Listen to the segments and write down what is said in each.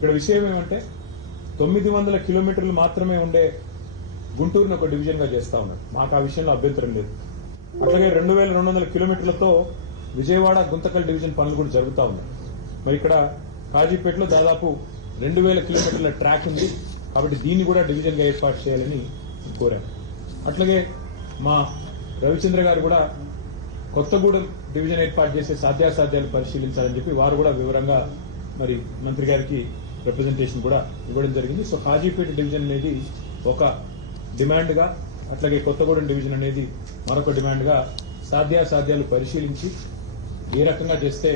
ఇక్కడ విషయం ఏమంటే 900 కిలోమీటర్లు మాత్రమే ఉండే గుంటూరుని ఒక డివిజన్గా చేస్తా ఉన్నారు. మాకు ఆ విషయంలో అభ్యంతరం లేదు. అట్లాగే 2200 కిలోమీటర్లతో విజయవాడ గుంతకల్ డివిజన్ పనులు కూడా జరుగుతూ ఉన్నాయి. మరి ఇక్కడ కాజీపేటలో దాదాపు 2000 కిలోమీటర్ల ట్రాక్ ఉంది కాబట్టి దీన్ని కూడా డివిజన్గా ఏర్పాటు చేయాలని కోరారు. అట్లాగే మా రవిచంద్ర గారు కూడా కొత్తగూడెం డివిజన్ ఏర్పాటు చేసే సాధ్యాసాధ్యాలు పరిశీలించాలని చెప్పి వారు కూడా వివరంగా మరి మంత్రి గారికి రిప్రజెంటేషన్ కూడా ఇవ్వడం జరిగింది. సో కాజీపేట డివిజన్ అనేది ఒక డిమాండ్గా, అట్లాగే కొత్తగూడెం డివిజన్ అనేది మరొక డిమాండ్గా సాధ్యాసాధ్యాలు పరిశీలించి ఏ రకంగా చేస్తే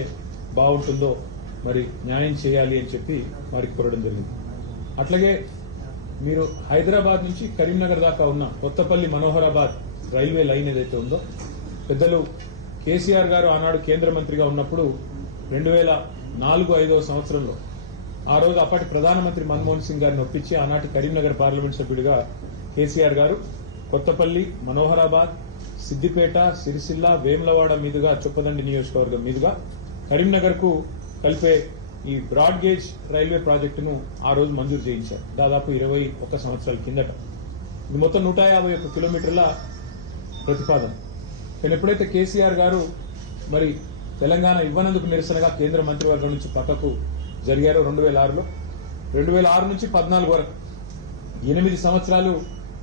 బాగుంటుందో మరి న్యాయం చేయాలి అని చెప్పి వారికి కోరడం జరిగింది. అట్లాగే మీరు హైదరాబాద్ నుంచి కరీంనగర్ దాకా ఉన్న కొత్తపల్లి మనోహరాబాద్ రైల్వే లైన్ ఏదైతే ఉందో పెద్దలు కేసీఆర్ గారు ఆనాడు కేంద్ర మంత్రిగా ఉన్నప్పుడు 2004-05 సంవత్సరంలో ఆ రోజు అప్పటి ప్రధానమంత్రి మన్మోహన్ సింగ్ గారిని ఒప్పించి ఆనాటి కరీంనగర్ పార్లమెంట్ సభ్యుడిగా కేసీఆర్ గారు కొత్తపల్లి, మనోహరాబాద్, సిద్దిపేట, సిరిసిల్ల, వేములవాడ మీదుగా చొప్పదండి నియోజకవర్గం మీదుగా కరీంనగర్ కు కలిపే ఈ బ్రాడ్ గేజ్ రైల్వే ప్రాజెక్టును ఆ రోజు మంజూరు చేయించారు. దాదాపు 21 సంవత్సరాల కిందట. ఇది మొత్తం 151 కిలోమీటర్ల ప్రతిపాదన. కానీ ఎప్పుడైతే కేసీఆర్ గారు మరి తెలంగాణ ఇవ్వనందుకు నిరసనగా కేంద్ర మంత్రివర్గం నుంచి పక్కకు జరిగారో 2006లో, 2006 నుంచి 2014 వరకు 8 సంవత్సరాలు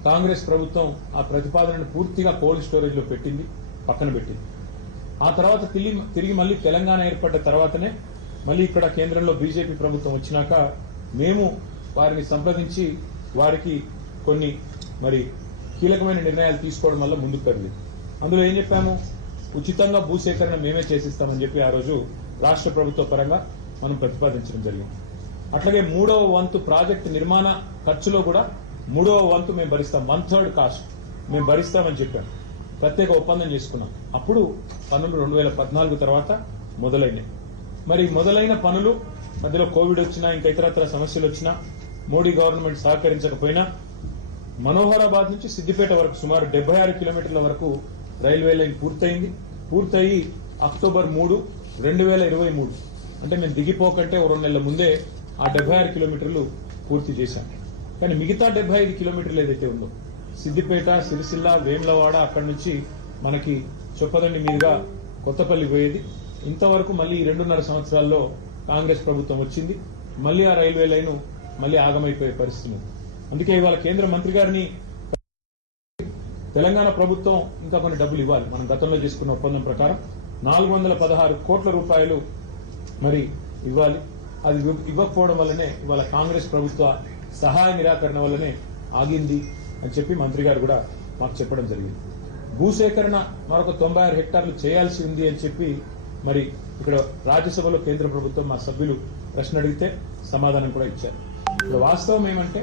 కాంగ్రెస్ ప్రభుత్వం ఆ ప్రతిపాదనను పూర్తిగా కోల్డ్ స్టోరేజ్ లో పెట్టింది, పక్కన పెట్టింది. ఆ తర్వాత తిరిగి మళ్ళీ తెలంగాణ ఏర్పడ్డ తర్వాతనే మళ్ళీ ఇక్కడ కేంద్రంలో బీజేపీ ప్రభుత్వం వచ్చినాక మేము వారిని సంప్రదించి వారికి కొన్ని మరి కీలకమైన నిర్ణయాలు తీసుకోవడం వల్ల ముందుకు కదిలింది. అందులో ఏం చెప్పాము, ఉచితంగా భూసేకరణ మేమే చేసిస్తామని చెప్పి ఆ రోజు రాష్ట్ర ప్రభుత్వ పరంగా మనం ప్రతిపాదించడం జరిగింది. అట్లాగే 3వ వంతు ప్రాజెక్టు నిర్మాణ ఖర్చులో కూడా 3వ వంతు మేము భరిస్తాం, 1/3 కాస్ట్ మేము భరిస్తామని చెప్పాం. ప్రత్యేక ఒప్పందం చేసుకున్నాం. అప్పుడు పనులు 2014 తర్వాత మొదలైనవి. మరి మొదలైన పనులు మధ్యలో కోవిడ్ వచ్చినా ఇంకా ఇతరత్ర సమస్యలు వచ్చినా మోడీ గవర్నమెంట్ సహకరించకపోయినా మనోహరాబాద్ నుంచి సిద్దిపేట వరకు సుమారు 76 కిలోమీటర్ల వరకు రైల్వే లైన్ పూర్తయింది. పూర్తయి అక్టోబర్ 3, 2023 అంటే మేము దిగిపోకంటే 2 నెలల ముందే ఆ 76 కిలోమీటర్లు పూర్తి చేశాం. కానీ మిగతా 75 కిలోమీటర్లు ఏదైతే ఉందో సిద్దిపేట, సిరిసిల్ల, వేములవాడ అక్కడి నుంచి మనకి చొప్పదండి మీదుగా కొత్తపల్లి పోయేది, ఇంతవరకు మళ్ళీ 2.5 సంవత్సరాల్లో కాంగ్రెస్ ప్రభుత్వం వచ్చింది. మళ్ళీ ఆ రైల్వే లైన్ మళ్ళీ ఆగమైపోయే పరిస్థితి. అందుకే ఇవాళ కేంద్ర మంత్రి గారిని తెలంగాణ ప్రభుత్వం ఇంకా కొన్ని డబ్బులు ఇవ్వాలి. మనం గతంలో చేసుకున్న ఒప్పందం ప్రకారం 416 కోట్ల రూపాయలు మరి ఇవ్వాలి. అది ఇవ్వకపోవడం వల్లనే ఇవాళ కాంగ్రెస్ ప్రభుత్వ సహాయ నిరాకరణ వల్లనే ఆగింది అని చెప్పి మంత్రి గారు కూడా మాకు చెప్పడం జరిగింది. భూసేకరణ మరొక 96 హెక్టార్లు చేయాల్సి ఉంది అని చెప్పి మరి ఇక్కడ రాజ్యసభలో కేంద్ర ప్రభుత్వం మా సభ్యులు ప్రశ్న అడిగితే సమాధానం కూడా ఇచ్చారు. ఇప్పుడు వాస్తవం ఏమంటే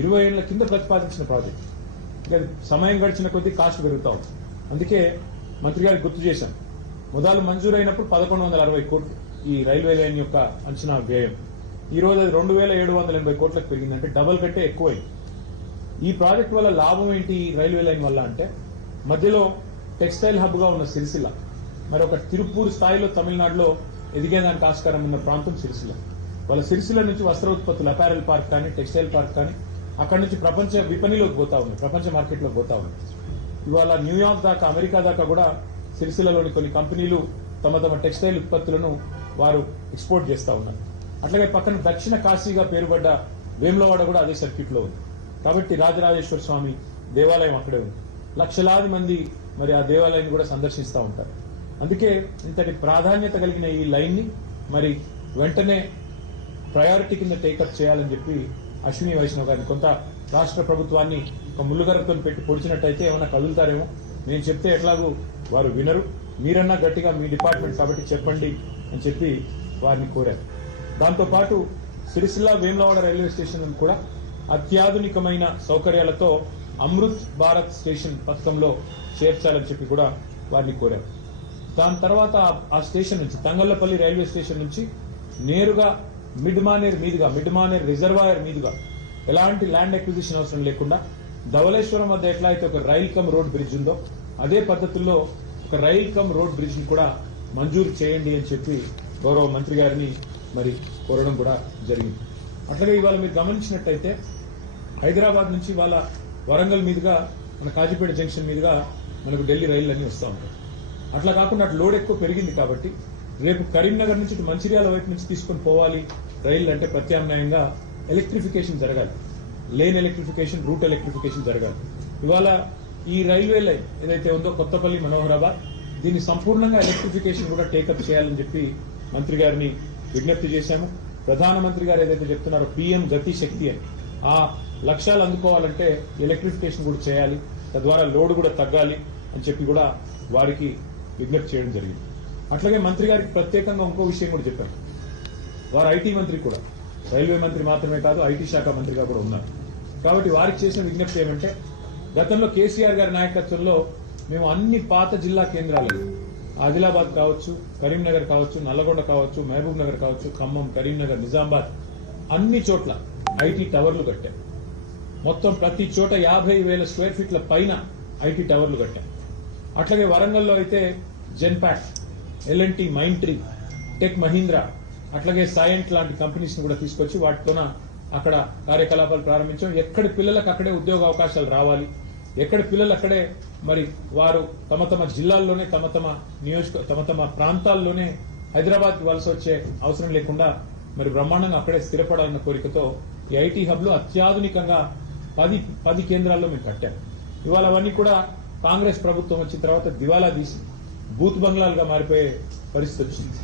20 ఏళ్ల కింద ప్రతిపాదించిన ప్రాజెక్ట్ ఇంకా సమయం గడిచిన కొద్దీ కాస్ట్ పెరుగుతా ఉంది. అందుకే మంత్రి గారికి గుర్తు చేశాం, మొదలు మంజూరైనప్పుడు 1160 కోట్లు ఈ రైల్వే లైన్ యొక్క అంచనా వ్యయం. ఈ రోజు అది 2780 కోట్లకు పెరిగింది, అంటే డబల్ కంటే ఎక్కువైంది. ఈ ప్రాజెక్ట్ వల్ల లాభం ఏంటి ఈ రైల్వే లైన్ వల్ల అంటే, మధ్యలో టెక్స్టైల్ హబ్ గా ఉన్న సిరిసిల్ల, మరి ఒక తిరుపూర్ స్థాయిలో తమిళనాడులో ఎదిగేదానికి ఆస్కారం ఉన్న ప్రాంతం సిరిసిల్ల. వాళ్ళ సిరిసిల్ల నుంచి వస్త్ర ఉత్పత్తులు, అపారల్ పార్క్ కానీ, టెక్స్టైల్ పార్క్ కానీ అక్కడి నుంచి ప్రపంచ విపణిలోకి పోతా ఉన్నాయి, ప్రపంచ మార్కెట్లోకి పోతా ఉన్నాయి. ఇవాళ న్యూయార్క్ దాకా, అమెరికా దాకా కూడా సిరిసిల్లలోని కొన్ని కంపెనీలు తమ టెక్స్టైల్ ఉత్పత్తులను వారు ఎక్స్పోర్ట్ చేస్తా ఉన్నారు. అట్లాగే పక్కన దక్షిణ కాశీగా పేరుపడ్డ వేములవాడ కూడా అదే సర్క్యూట్ లో ఉంది. కాబట్టి రాజరాజేశ్వర స్వామి దేవాలయం అక్కడే ఉంది. లక్షలాది మంది మరి ఆ దేవాలయాన్ని కూడా సందర్శిస్తూ ఉంటారు. అందుకే ఇంతటి ప్రాధాన్యత కలిగిన ఈ లైన్ ని మరి వెంటనే ప్రయారిటీ కింద టేకప్ చేయాలని చెప్పి అశ్విని వైష్ణవ్ గారిని, కొంత రాష్ట్ర ప్రభుత్వాన్ని ఒక ముళ్ళుగర్రతో పెట్టి పొడిచినట్టయితే ఏమన్నా కదులుతారేమో, నేను చెప్తే ఎట్లాగూ వారు వినరు, మీరన్నా గట్టిగా మీ డిపార్ట్మెంట్ కాబట్టి చెప్పండి అని చెప్పి వారిని కోరారు. దాంతోపాటు సిరిసిల్ల, వేములవాడ రైల్వే స్టేషన్ కూడా అత్యాధునికమైన సౌకర్యాలతో అమృత్ భారత్ స్టేషన్ పథకంలో చేర్చాలని చెప్పి కూడా వారిని కోరారు. దాని తర్వాత ఆ స్టేషన్ నుంచి తంగళ్లపల్లి రైల్వే స్టేషన్ నుంచి నేరుగా మిడ్ మానేర్ రిజర్వాయర్ మీదుగా ఎలాంటి ల్యాండ్ అక్విజిషన్ అవసరం లేకుండా ధవళేశ్వరం వద్ద ఎట్లా అయితే ఒక రైల్ కమ్ రోడ్ బ్రిడ్జ్ ఉందో అదే పద్ధతుల్లో ఒక రైల్ కమ్ రోడ్ బ్రిడ్జ్ ని కూడా మంజూరు చేయండి అని చెప్పి గౌరవ మంత్రి గారిని మరి కోరడం కూడా జరిగింది. అట్లాగే ఇవాళ మీరు గమనించినట్టయితే హైదరాబాద్ నుంచి వాళ్ళ వరంగల్ మీదుగా మన కాజీపేట జంక్షన్ మీదుగా మనకు ఢిల్లీ రైళ్లన్నీ వస్తూ ఉంటాయి. అట్లా కాకుండా అటు లోడ్ ఎక్కువ పెరిగింది కాబట్టి రేపు కరీంనగర్ నుంచి ఇటు మంచిర్యాల వైపు నుంచి తీసుకొని పోవాలి రైళ్లు అంటే ప్రత్యామ్నాయంగా ఎలక్ట్రిఫికేషన్ జరగాలి. లేన్ ఎలక్ట్రిఫికేషన్, రూట్ ఎలక్ట్రిఫికేషన్ జరగాలి. ఇవాళ ఈ రైల్వే లైన్ ఏదైతే ఉందో కొత్తపల్లి మనోహరాబాద్, దీన్ని సంపూర్ణంగా ఎలక్ట్రిఫికేషన్ కూడా టేకప్ చేయాలని చెప్పి మంత్రి గారిని విజ్ఞప్తి చేశాము. ప్రధానమంత్రి గారు ఏదైతే చెప్తున్నారో PM గతి శక్తి అని, ఆ లక్ష్యాలు అందుకోవాలంటే ఎలక్ట్రిఫికేషన్ కూడా చేయాలి, తద్వారా లోడ్ కూడా తగ్గాలి అని చెప్పి కూడా వారికి విజ్ఞప్తి చేయడం జరిగింది. అట్లాగే మంత్రి గారికి ప్రత్యేకంగా ఇంకో విషయం కూడా చెప్పారు. వారు IT మంత్రి కూడా, రైల్వే మంత్రి మాత్రమే కాదు IT శాఖ మంత్రిగా కూడా ఉన్నారు. కాబట్టి వారికి చేసిన విజ్ఞప్తి ఏమంటే, గతంలో కేసీఆర్ గారి నాయకత్వంలో మేము అన్ని పాత జిల్లా కేంద్రాలు, ఆదిలాబాద్ కావచ్చు, కరీంనగర్ కావచ్చు, నల్లగొండ కావచ్చు, మహబూబ్ నగర్ కావచ్చు, ఖమ్మం, కరీంనగర్, నిజామాబాద్ అన్ని చోట్ల IT టవర్లు కట్టాం. మొత్తం ప్రతి చోట 50,000 స్క్వేర్ ఫీట్ల పైన IT టవర్లు కట్టాం. అట్లాగే వరంగల్లో అయితే Genpact, L&T, Mindtree, tech Mahindra, అట్లాగే సైంట్ లాంటి కంపెనీస్ ని కూడా తీసుకొచ్చి వాటితోన అక్కడ కార్యకలాపాలు ప్రారంభించాం. ఎక్కడి పిల్లలకు అక్కడే ఉద్యోగ అవకాశాలు రావాలి, ఎక్కడి పిల్లలు అక్కడే మరి వారు తమ తమ జిల్లాల్లోనే తమ తమ ప్రాంతాల్లోనే హైదరాబాద్కి వలస వచ్చే అవసరం లేకుండా మరి బ్రహ్మాండంగా అక్కడే స్థిరపడాలన్న కోరికతో ఈ IT హబ్లు అత్యాధునికంగా 10 కేంద్రాల్లో మేము కట్టాం. ఇవాళ అవన్నీ కూడా కాంగ్రెస్ ప్రభుత్వం వచ్చిన తర్వాత దివాలా తీసి బూత్ బంగ్లాలుగా మారిపోయే పరిస్థితి వచ్చింది.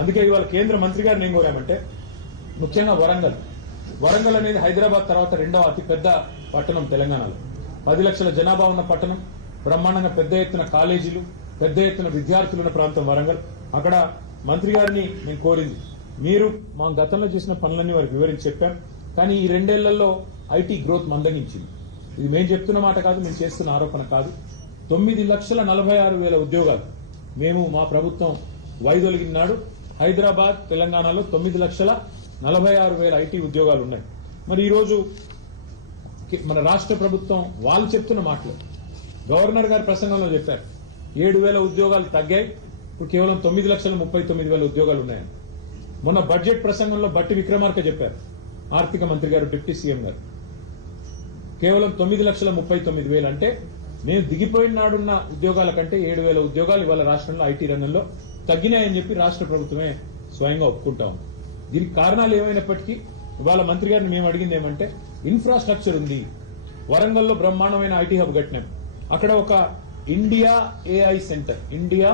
అందుకే ఇవాళ కేంద్ర మంత్రి గారిని ఏం కోరామంటే, ముఖ్యంగా వరంగల్ అనేది హైదరాబాద్ తర్వాత 2వ అతిపెద్ద పట్టణం తెలంగాణలో. 10 లక్షల జనాభా ఉన్న పట్టణం, బ్రహ్మాండంగా పెద్ద ఎత్తున కాలేజీలు, పెద్ద ఎత్తున విద్యార్థులు ఉన్న ప్రాంతం వరంగల్. అక్కడ మంత్రి గారిని మేము కోరింది, మీరు మా గతంలో చేసిన పనులన్నీ వారికి వివరించి చెప్పాం, కానీ ఈ 2 ఏళ్లలో IT గ్రోత్ మందగించింది. ఇది మేము చెప్తున్న మాట కాదు, మేము చేస్తున్న ఆరోపణ కాదు. 9,46,000 ఉద్యోగాలు మేము మా ప్రభుత్వం వైదొలిగినాడు. హైదరాబాద్, తెలంగాణలో 9,46,000 IT ఉద్యోగాలు ఉన్నాయి. మరి ఈరోజు మన రాష్ట్ర ప్రభుత్వం వాళ్ళు చెప్తున్న మాటలు, గవర్నర్ గారి ప్రసంగంలో చెప్పారు 7,000 ఉద్యోగాలు తగ్గాయి, ఇప్పుడు కేవలం 9,39,000 ఉద్యోగాలు ఉన్నాయని. మొన్న బడ్జెట్ ప్రసంగంలో బట్టి విక్రమార్క చెప్పారు, ఆర్థిక మంత్రి గారు, డిప్యూటీ సీఎం గారు, కేవలం 9,39,000 అంటే నేను దిగిపోయిన నాడున్న ఉద్యోగాల కంటే 7,000 ఉద్యోగాలు ఇవాళ రాష్ట్రంలో IT రంగంలో తగ్గినాయని చెప్పి రాష్ట్ర ప్రభుత్వమే స్వయంగా ఒప్పుకుంటా ఉంది. దీనికి కారణాలు ఏమైనప్పటికీ ఇవాళ మంత్రి గారిని మేము అడిగింది ఏమంటే, ఇన్ఫ్రాస్ట్రక్చర్ ఉంది. వరంగల్లో బ్రహ్మాండమైన IT హబ్ కట్టినాం. అక్కడ ఒక India AI centre, India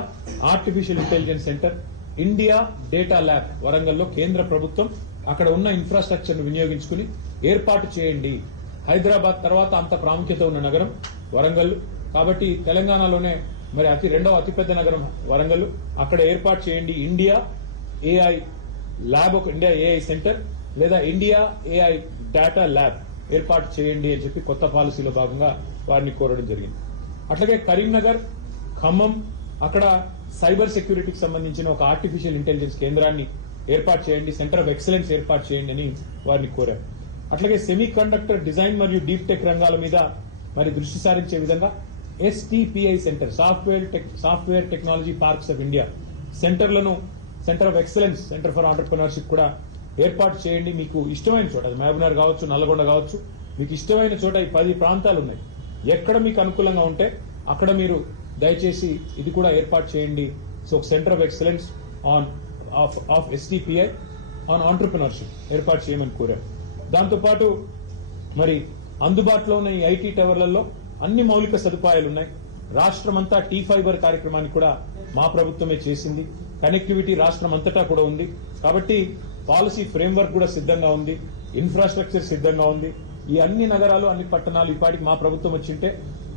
artificial intelligence centre, India data lab వరంగల్లో కేంద్ర ప్రభుత్వం అక్కడ ఉన్న ఇన్ఫ్రాస్ట్రక్చర్ ను వినియోగించుకుని ఏర్పాటు చేయండి. హైదరాబాద్ తర్వాత అంత ప్రాముఖ్యత ఉన్న నగరం వరంగల్ కాబట్టి తెలంగాణలోనే మరి 2వ అతిపెద్ద నగరం వరంగల్, అక్కడ ఏర్పాటు చేయండి ఇండియా AI ల్యాబ్, ఒక ఇండియా AI సెంటర్ లేదా ఇండియా AI డేటా ల్యాబ్ ఏర్పాటు చేయండి అని చెప్పి కొత్త పాలసీలో భాగంగా వారిని కోరడం జరిగింది. అట్లాగే కరీంనగర్, ఖమ్మం అక్కడ సైబర్ సెక్యూరిటీకి సంబంధించిన ఒక ఆర్టిఫిషియల్ ఇంటెలిజెన్స్ కేంద్రాన్ని ఏర్పాటు చేయండి, సెంటర్ ఆఫ్ ఎక్సలెన్స్ ఏర్పాటు చేయండి అని వారిని కోరారు. అట్లాగే సెమీ కండక్టర్ డిజైన్ మరియు డీప్ టెక్ రంగాల మీద మరి దృష్టి సారించే విధంగా STPI centre, software technology parks of India సెంటర్లను, centre of excellence, centre for entrepreneurship కూడా ఏర్పాటు చేయండి. మీకు ఇష్టమైన చోట, అది మహబూబ్నగర్ కావచ్చు, నల్లగొండ కావచ్చు, మీకు ఇష్టమైన చోట ఈ 10 ప్రాంతాలు ఉన్నాయి. ఎక్కడ మీకు అనుకూలంగా ఉంటే అక్కడ మీరు దయచేసి ఇది కూడా ఏర్పాటు చేయండి. So centre of excellence of STPI on entrepreneurship ఏర్పాటు చేయమని కోరారు. దాంతోపాటు మరి అందుబాటులో ఉన్న ఈ IT టవర్లలో అన్ని మౌలిక సదుపాయాలు ఉన్నాయి. రాష్ట్రమంతా T-Fiber కార్యక్రమాన్ని కూడా మా ప్రభుత్వమే చేసింది. కనెక్టివిటీ రాష్ట్రం అంతటా కూడా ఉంది. కాబట్టి పాలసీ ఫ్రేమ్వర్క్ కూడా సిద్ధంగా ఉంది, ఇన్ఫ్రాస్ట్రక్చర్ సిద్ధంగా ఉంది. ఈ అన్ని నగరాలు, అన్ని పట్టణాలు ఇప్పటికి మా ప్రభుత్వం వచ్చింటే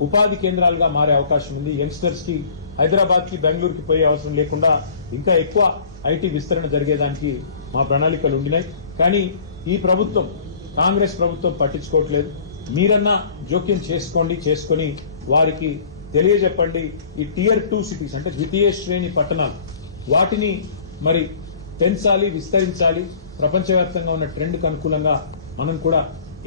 ఉపాధి కేంద్రాలుగా మారే అవకాశం ఉంది. యంగ్స్టర్స్ కి హైదరాబాద్ కి, బెంగళూరుకి పోయే అవసరం లేకుండా ఇంకా ఎక్కువ IT విస్తరణ జరిగేదానికి మా ప్రణాళికలు ఉండినాయి. కానీ ఈ ప్రభుత్వం, కాంగ్రెస్ ప్రభుత్వం పట్టించుకోవట్లేదు. మీరన్నా జోక్యం చేసుకొని వారికి తెలియజెప్పండి. ఈ Tier 2 సిటీస్ అంటే ద్వితీయ శ్రేణి పట్టణాలు, వాటిని మరి పెంచాలి, విస్తరించాలి. ప్రపంచవ్యాప్తంగా ఉన్న ట్రెండ్కి అనుకూలంగా మనం కూడా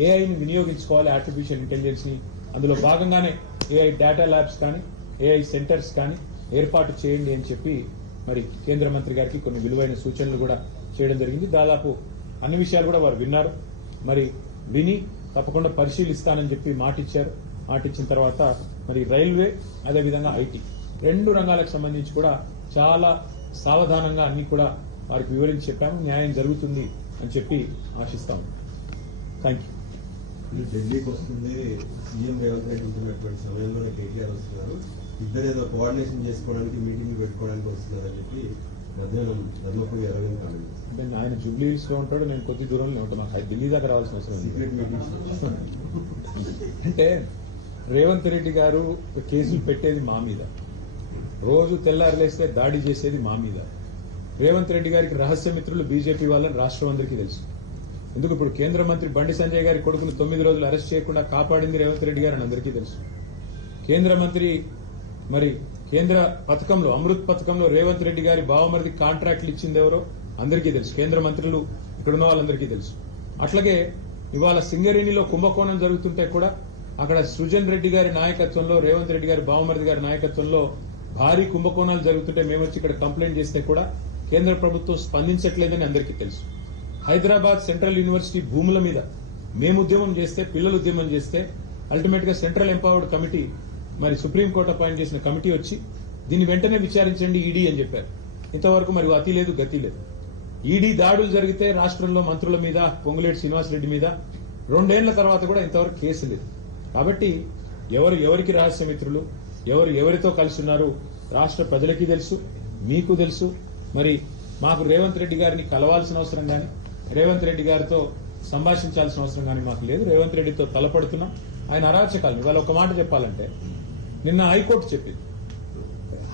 AIని వినియోగించుకోవాలి, ఆర్టిఫిషియల్ ఇంటెలిజెన్స్ ని. అందులో భాగంగానే AI డేటా ల్యాబ్స్ కానీ, AI సెంటర్స్ కానీ ఏర్పాటు చేయండి అని చెప్పి మరి కేంద్ర మంత్రి గారికి కొన్ని విలువైన సూచనలు కూడా చేయడం జరిగింది. దాదాపు అన్ని విషయాలు కూడా వారు విన్నారు. మరి విని తప్పకుండా పరిశీలిస్తానని చెప్పి మాటిచ్చారు. మాటిచ్చిన తర్వాత మరి రైల్వే అదేవిధంగా ఐటీ 2 రంగాలకు సంబంధించి కూడా చాలా సావధానంగా అన్ని కూడా వారికి వివరించి చెప్పాము. న్యాయం జరుగుతుంది అని చెప్పి ఆశిస్తాము. Thank you. ఢిల్లీకి వస్తుంది సీఎం రేవంత్ రెడ్డి ఉంటున్నటువంటి సమయంలోనే కేటీఆర్ వస్తున్నారు. ఇద్దరు ఏదో కోఆర్డినేషన్ చేసుకోవడానికి మీటింగ్ పెట్టుకోవడానికి వస్తున్నారని చెప్పి మధ్యాహ్నం ధర్మపురి అరవింద్ కామెంట్. ఆయన జూబ్లీ హిల్స్ లో ఉంటాడు, నేను కొద్ది దూరంలో ఉంటాను. ఢిల్లీ దాకా రావాల్సిన అవసరం సీక్రెట్ మీటింగ్స్ అంటే రేవంత్ రెడ్డి గారు కేసులు పెట్టేది మా మీద, రోజు తెల్లారులేస్తే దాడి చేసేది మా మీద. రేవంత్ రెడ్డి గారికి రహస్య మిత్రులు బీజేపీ వాళ్ళని రాష్ట్రం అందరికీ తెలుసు. ఎందుకు ఇప్పుడు కేంద్ర మంత్రి బండి సంజయ్ గారి కొడుకును 9 రోజులు అరెస్ట్ చేయకుండా కాపాడింది రేవంత్ రెడ్డి గారు అని అందరికీ తెలుసు. కేంద్ర మంత్రి మరి కేంద్ర పథకంలో అమృత్ పథకంలో రేవంత్ రెడ్డి గారి బావమరిది కాంట్రాక్ట్లు ఇచ్చింది ఎవరో అందరికీ తెలుసు. కేంద్ర మంత్రులు ఇక్కడున్న వాళ్ళందరికీ తెలుసు. అట్లాగే ఇవాళ సింగరేణిలో కుంభకోణం జరుగుతుంటే కూడా అక్కడ సృజన్ రెడ్డి గారి నాయకత్వంలో రేవంత్ రెడ్డి గారి బావమరిది గారి నాయకత్వంలో భారీ కుంభకోణాలు జరుగుతుంటే మేము వచ్చి ఇక్కడ కంప్లైంట్ చేస్తే కూడా కేంద్ర ప్రభుత్వం స్పందించట్లేదని అందరికీ తెలుసు. హైదరాబాద్ సెంట్రల్ యూనివర్సిటీ భూముల మీద మేము ఉద్యమం చేస్తే, పిల్లలు ఉద్యమం చేస్తే అల్టిమేట్ గా సెంట్రల్ ఎంపవర్డ్ కమిటీ మరి సుప్రీంకోర్టు అపాయింట్ చేసిన కమిటీ వచ్చి దీన్ని వెంటనే విచారించండి ఈడీ అని చెప్పారు. ఇంతవరకు మరి అతి లేదు గతి లేదు. ఈడీ దాడులు జరిగితే రాష్ట్రంలో మంత్రుల మీద, పొంగులేటి శ్రీనివాసరెడ్డి మీద 2 ఏళ్ల తర్వాత కూడా ఇంతవరకు కేసు లేదు. కాబట్టి ఎవరికి రహస్య మిత్రులు, ఎవరితో కలిసి ఉన్నారు రాష్ట్ర ప్రజలకి తెలుసు, మీకు తెలుసు. మరి మాకు రేవంత్ రెడ్డి గారిని కలవాల్సిన అవసరం కానీ, రేవంత్ రెడ్డి గారితో సంభాషించాల్సిన అవసరం కానీ మాకు లేదు. రేవంత్ రెడ్డితో తలపడుతున్నాం. ఆయన అరాచకాలు ఇవాళ ఒక మాట చెప్పాలంటే, నిన్న హైకోర్టు చెప్పింది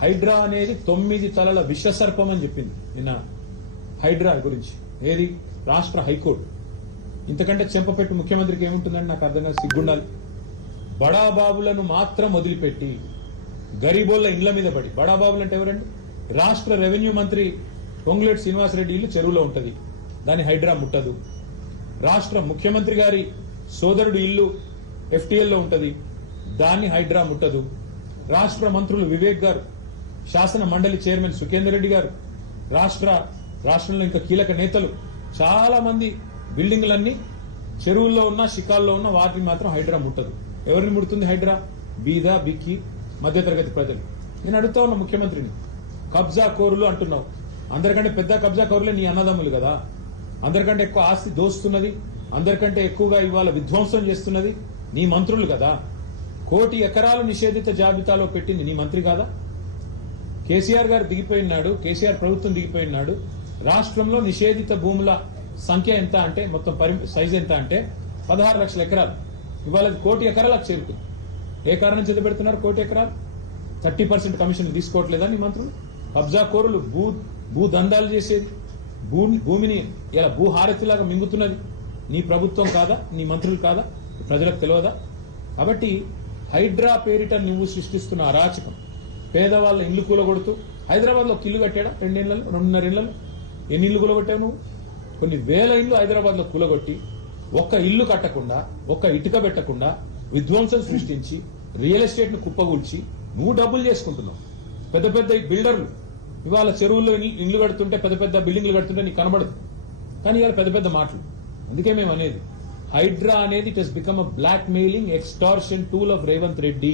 హైడ్రా అనేది 9 తలల విషసర్పం అని చెప్పింది నిన్న హైడ్రా గురించి. ఏది? రాష్ట్ర హైకోర్టు. ఇంతకంటే చెంపపెట్టు ముఖ్యమంత్రికి ఏముంటుందని నాకు అర్థంగా సిగ్గుండాలి. బడాబాబులను మాత్రం వదిలిపెట్టి గరీబోళ్ల ఇండ్ల మీద పడి, బడాబాబులు అంటే ఎవరండి? రాష్ట్ర రెవెన్యూ మంత్రి పొంగులేటి శ్రీనివాసరెడ్డి ఇల్లు చెరువులో ఉంటది, దాన్ని హైడ్రా ముట్టదు. రాష్ట్ర ముఖ్యమంత్రి గారి సోదరుడు ఇల్లు ఎఫ్టీఎల్లో ఉంటది, దాన్ని హైడ్రా ముట్టదు. రాష్ట్ర మంత్రులు వివేక్ గారు, శాసన మండలి చైర్మన్ సుఖేందర్ రెడ్డి గారు, రాష్ట్రంలో ఇంకా కీలక నేతలు చాలా మంది బిల్డింగ్లన్నీ చెరువుల్లో ఉన్న, శిఖాల్లో ఉన్న వాటిని మాత్రం హైడ్రా ముట్టదు. ఎవరిని ముడుతుంది హైడ్రా? బీద, బిక్కి, మధ్యతరగతి ప్రజలు. నేను అడుగుతా ఉన్నా ముఖ్యమంత్రిని, కబ్జా కోరులు అంటున్నావు. అందరికంటే పెద్ద కబ్జా కోరులే నీ అన్నదమ్ములు కదా. అందరికంటే ఎక్కువ ఆస్తి దోస్తున్నది, అందరికంటే ఎక్కువగా ఇవాళ విధ్వంసం చేస్తున్నది నీ మంత్రులు కదా. 1 కోటి ఎకరాలు నిషేధిత జాబితాలో పెట్టింది నీ మంత్రి కాదా? కేసీఆర్ గారు దిగిపోయినాడు, కేసీఆర్ ప్రభుత్వం దిగిపోయినాడు. రాష్ట్రంలో నిషేధిత భూముల సంఖ్య ఎంత అంటే, మొత్తం సైజ్ ఎంత అంటే 16 లక్షల ఎకరాలు. ఇవాళ 1 కోటి ఎకరాలకు చేరుతుంది. ఏ కారణం చేత పెడుతున్నారు 1 కోటి ఎకరాలు? 30% కమిషన్ తీసుకోవట్లేదా నీ మంత్రులు? కబ్జా కోరులు, భూదందాలు చేసేది, భూమిని ఇలా భూహారతిలాగా మింగుతున్నది నీ ప్రభుత్వం కాదా? నీ మంత్రులు కాదా? ప్రజలకు తెలియదా? కాబట్టి హైడ్రా పేరిట నువ్వు సృష్టిస్తున్న అరాచకం, పేదవాళ్ళ ఇల్లు కూలగొడుతూ, హైదరాబాద్ లో ఇల్లు కట్టాడా 2.5 ఏళ్లలో? ఎన్ని ఇల్లు కూలగొట్టావు నువ్వు? కొన్ని వేల ఇల్లు హైదరాబాద్ లో కూలగొట్టి, ఒక్క ఇల్లు కట్టకుండా, ఒక్క ఇటుక పెట్టకుండా విధ్వంసం సృష్టించి, రియల్ ఎస్టేట్ ను కుప్పగూల్చి నువ్వు డబ్బులు చేసుకుంటున్నావు. పెద్ద పెద్ద బిల్డర్లు ఇవాళ చెరువుల్లో ఇల్లు కడుతుంటే, పెద్ద పెద్ద బిల్డింగ్లు కడుతుంటే నీకు కనబడదు, కానీ ఇవాళ పెద్ద పెద్ద మాటలు. అందుకే మేము అనేది హైడ్రా అనేది it has become a blackmailing extortion tool of Revanth Reddy.